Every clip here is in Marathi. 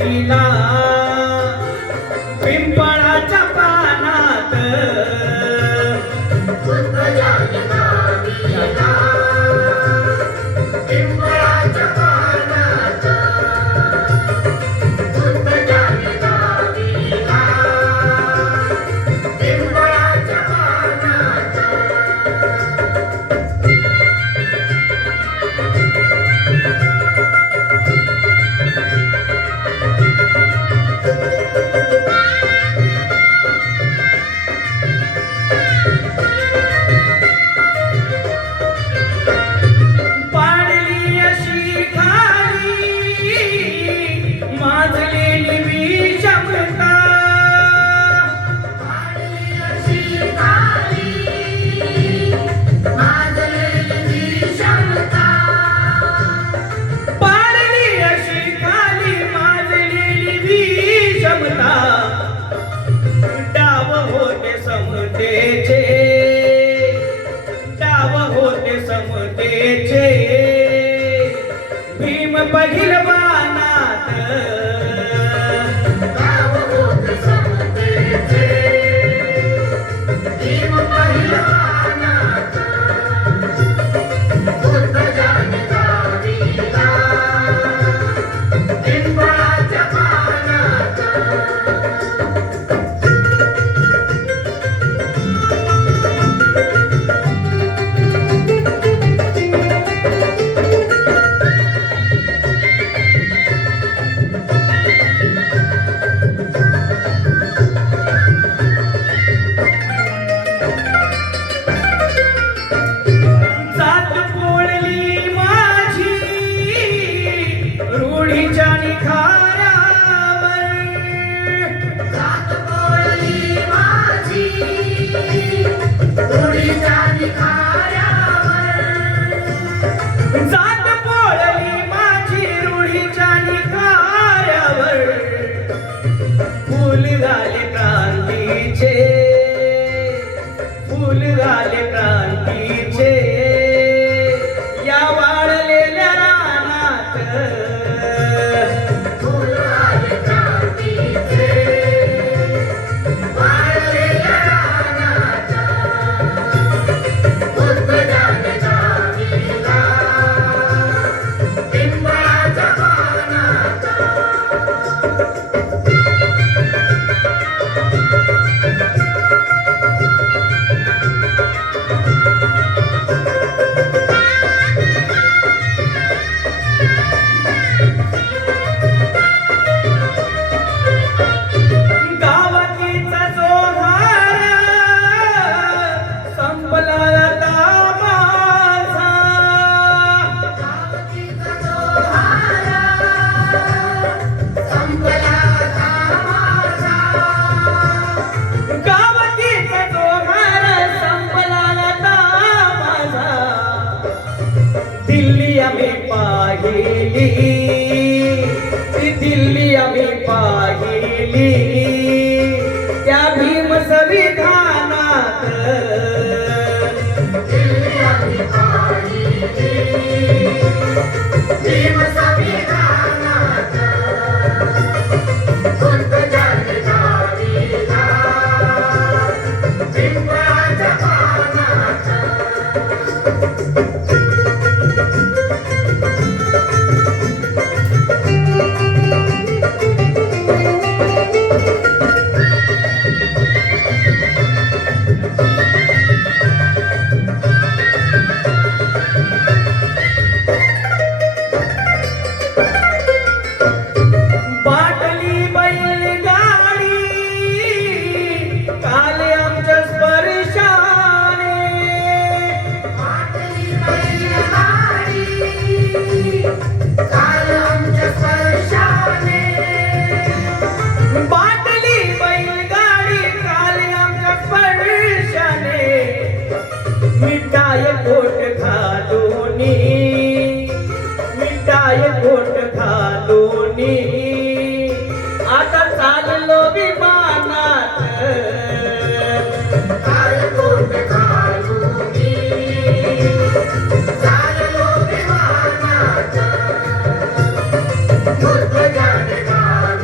गावीला पिंपळाच्या पानात समतेचे भीम पहिलवानात गाव होते समतेचे भीम पहिलवानात बुद्ध जाणी गावीला पिंपळाच्या पानात जात पोळली माझी रूढीच्या निखाऱ्यावर फूल झाले क्रांतीचे फूल झाले क्रांतीचे या वाळलेल्या रानात फूल झाले क्रांतीचे वाळलेल्या रानात बुद्ध जाणे गावीला पिंपळाच्या पानात गावाकीचा जोहार संपला आता माझा गावाकीचा जोहार संपला आता माझा गावाकीचा जोहार संपला आता माझा दिल्ली आम्ही पाहिली ती दिल्ली आम्ही पाहिली त्या भीम संविधानात दिल्ली आम्ही पाहिली भीम संविधानात बुद्ध जाणे गावीला पिंपळाच्या पानात बाटली बैलगाडी काल आमच्या स्पर्शाने बाटली बैलगाडी काल आमच्या स्पर्शाने बाटली बैलगाडी काल आमच्या स्पर्शाने मिठाई पोट घालूनी मिठाई पोट घालूनी आता चाललो विमानात काय पोट घालूनी चाललो विमानात बुद्ध जाणे गावीला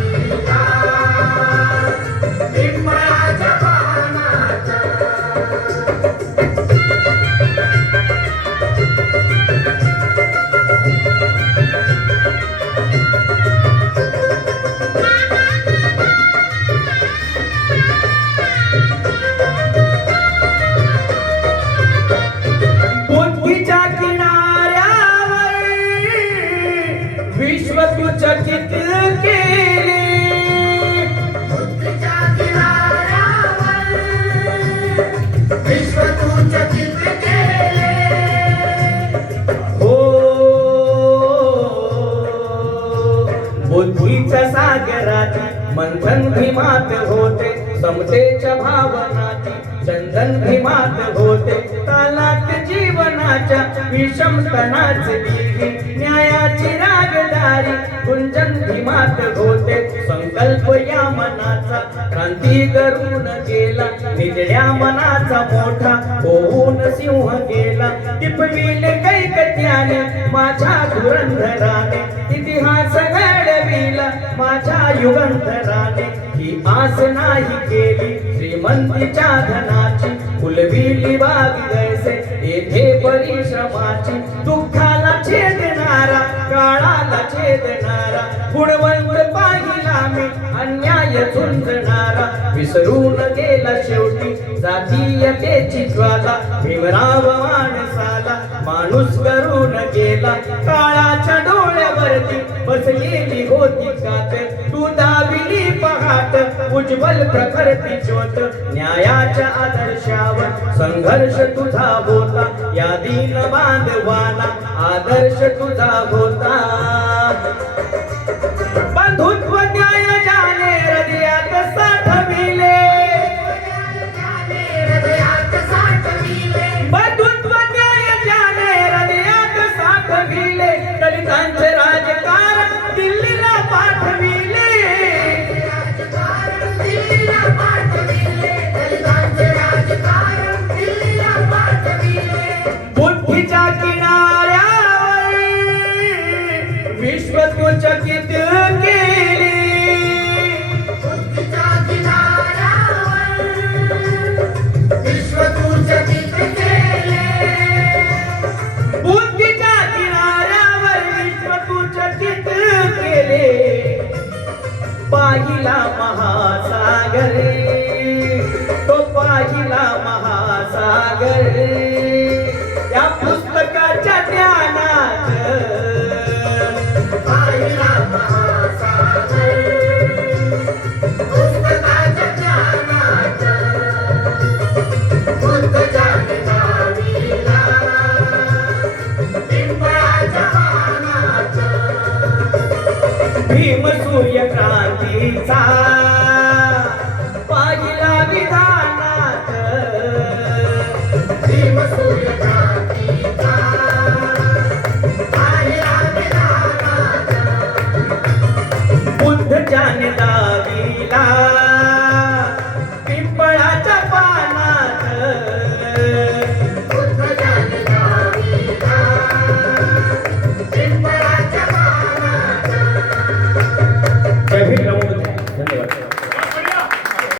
चकित केले. बुद्धीच्या किनाऱ्यावर विश्व तू चकित केले. हो बुद्धीच्या सागरात मंथन भीमात होते. समतेच्या भावनाची चंदन भीमात होते. तालात जीवनाच्या विषमतनाच लिही न्यायाची रागदारी गुंजन भीमात होते. संकल्प या मनाचा क्रांती करून गेला. निजड्या मनाचा मोठा होऊन सिंह गेला. टिपविले कैकत्याने माझ्या धुरंधराने. इतिहास घडविला माझ्या युगंधराने. ही आस नाही केली श्रीमंतीच्या धनाची. फुलविली बाग जैसे येथे परिश्रमाची. दुःखाला छेदणारा काळाला छेदणारा गुणवंत पाहिला मी अन्याय झुंजणारा. विसरून गेला शेवटी जातीयतेची ज्वाला. भीमराव माणसाला माणूस करून गेला. काळाच्या डोळ्यावरती बसलेली होती कात. तू दाविली पहाट उज्ज्वल प्रखरती ज्योत. न्यायाच्या आदर्शावर संघर्ष तुझा होता. या दीन बांधवाला आदर्श तुझा होता. बंधुत्व न्याय जाने हृदयात साठविले. बंधुत्व न्याय जाने हृदयात साठविले. दलितांचे राजकारण दिल्लीला पाठविले. बुद्धीच्या किनाऱ्यावर विश्व तू चकित केले. बुद्धीच्या किनाऱ्यावर विश्व तू चकित केले. बुद्धीच्या किनाऱ्यावर विश्व तू चकित केले. पाहिला महासागर तो पाहिला महासागर. या पुस्तकाच्या ज्ञानात पाहिला महासागर. पुस्तकाच्या ज्ञानात बुद्धच्या किनारीला पिंपळाच्या पानात. भीम सूर्य क्रांतीचा